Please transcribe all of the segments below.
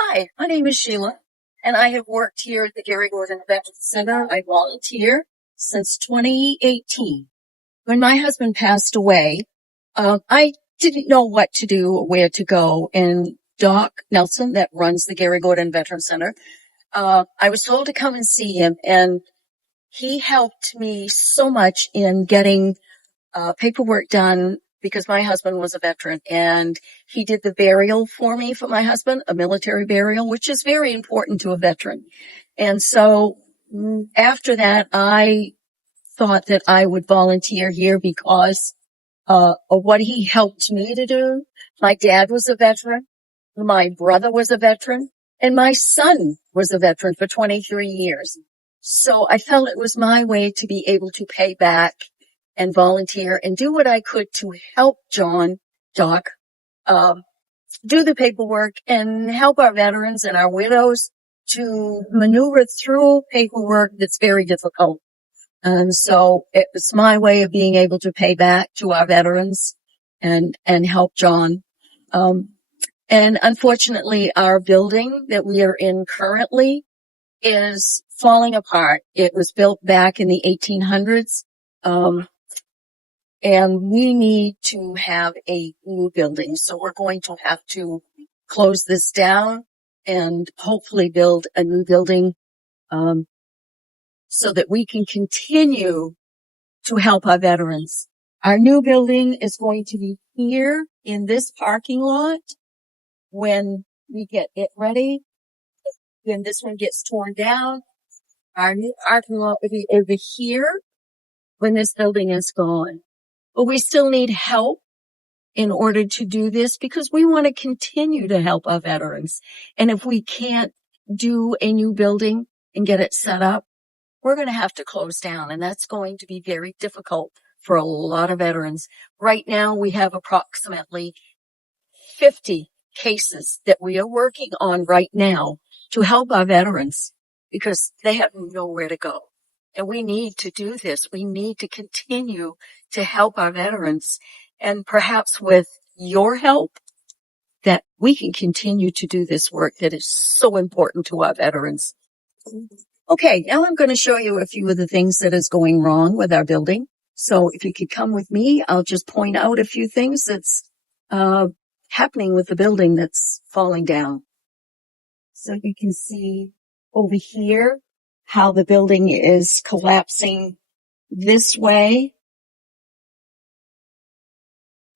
Hi, my name is Sheila, and I have worked here at the Gary Gordon Veterans Center. I volunteer since 2018. When my husband passed away, I didn't know what to do or where to go. And Doc Nelson, that runs the Gary Gordon Veterans Center, I was told to come and see him, and he helped me so much in getting paperwork done because my husband was a veteran, and he did the burial for me for my husband, a military burial, which is very important to a veteran. And so after that, I thought that I would volunteer here because of what he helped me to do. My dad was a veteran. My brother was a veteran, and my son was a veteran for 23 years. So I felt it was my way to be able to pay back and volunteer and do what I could to help Doc, do the paperwork and help our veterans and our widows to maneuver through paperwork that's very difficult. And so it was my way of being able to pay back to our veterans and help John. And unfortunately, our building that we are in currently is falling apart. It was built back in the 1800s. And we need to have a new building. So we're going to have to close this down and hopefully build a new building, so that we can continue to help our veterans. Our new building is going to be here in this parking lot when we get it ready. When this one gets torn down, our new parking lot will be over here when this building is gone. But we still need help in order to do this because we want to continue to help our veterans. And if we can't do a new building and get it set up, we're going to have to close down. And that's going to be very difficult for a lot of veterans. Right now, we have approximately 50 cases that we are working on right now to help our veterans because they have nowhere to go. And we need to do this. We need to continue to help our veterans. And perhaps with your help, that we can continue to do this work that is so important to our veterans. Okay, now I'm going to show you a few of the things that is going wrong with our building. So if you could come with me, I'll just point out a few things that's happening with the building that's falling down. So you can see over here how the building is collapsing this way.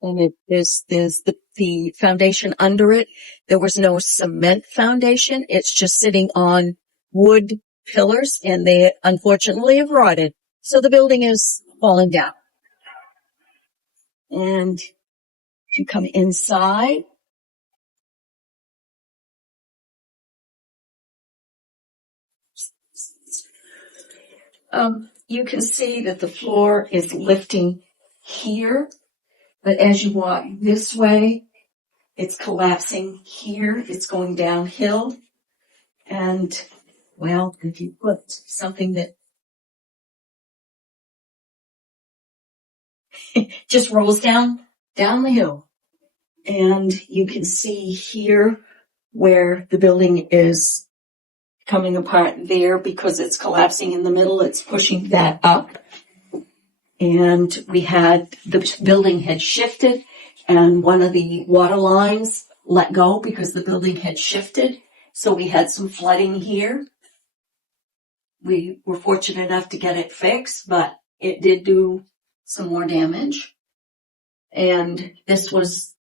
And there's the foundation under it. There was no cement foundation. It's just sitting on wood pillars, and they unfortunately have rotted. So the building is falling down. And if you come inside, you can see that the floor is lifting here, but as you walk this way, it's collapsing here. It's going downhill. And, well, if you put something that just rolls down the hill, and you can see here where the building is coming apart there because it's collapsing in the middle. It's pushing that up. And the building had shifted, and one of the water lines let go because the building had shifted. So we had some flooding here. We were fortunate enough to get it fixed, but it did do some more damage. And this was,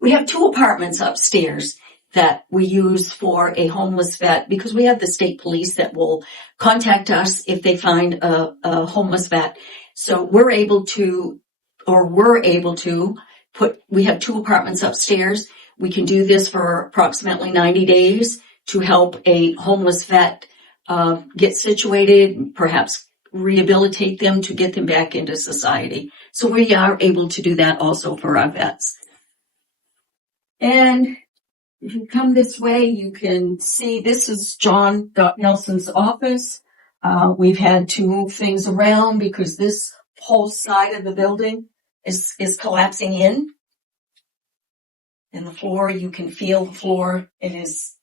we have 2 apartments upstairs that we use for a homeless vet because we have the state police that will contact us if they find a homeless vet. So we're able to we have 2 apartments upstairs. We can do this for approximately 90 days to help a homeless vet get situated, perhaps rehabilitate them to get them back into society. So we are able to do that also for our vets. And if you come this way, you can see this is John Nelson's office. We've had to move things around because this whole side of the building is collapsing in. And the floor, you can feel the floor. It is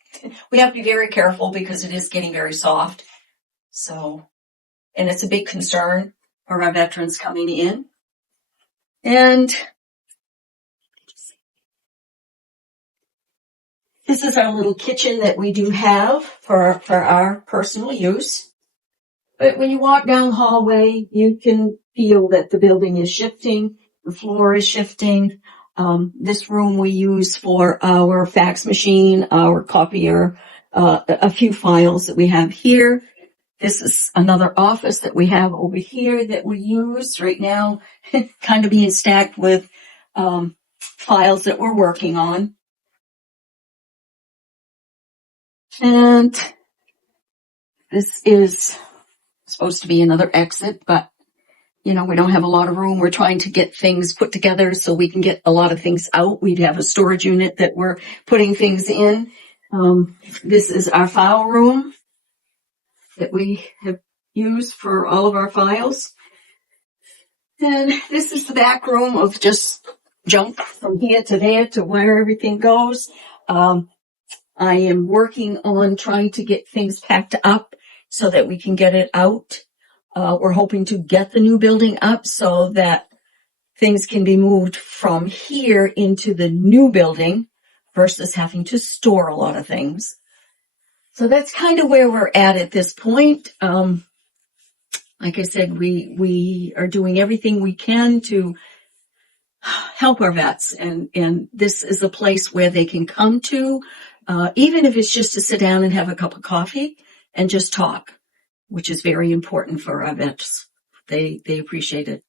we have to be very careful because it is getting very soft. So, and it's a big concern for our veterans coming in. And this is our little kitchen that we do have for our personal use. But when you walk down the hallway, you can feel that the building is shifting, the floor is shifting. This room we use for our fax machine, our copier, a few files that we have here. This is another office that we have over here that we use right now, kind of being stacked with files that we're working on. And this is supposed to be another exit, but you know, we don't have a lot of room. We're trying to get things put together so we can get a lot of things out. We have a storage unit that we're putting things in. This is our file room that we have used for all of our files. And this is the back room of just junk from here to there to where everything goes. I am working on trying to get things packed up so that we can get it out. We're hoping to get the new building up so that things can be moved from here into the new building versus having to store a lot of things. So that's kind of where we're at this point. Like I said, we are doing everything we can to help our vets, and this is a place where they can come to, even if it's just to sit down and have a cup of coffee and just talk, which is very important for our vets. They appreciate it.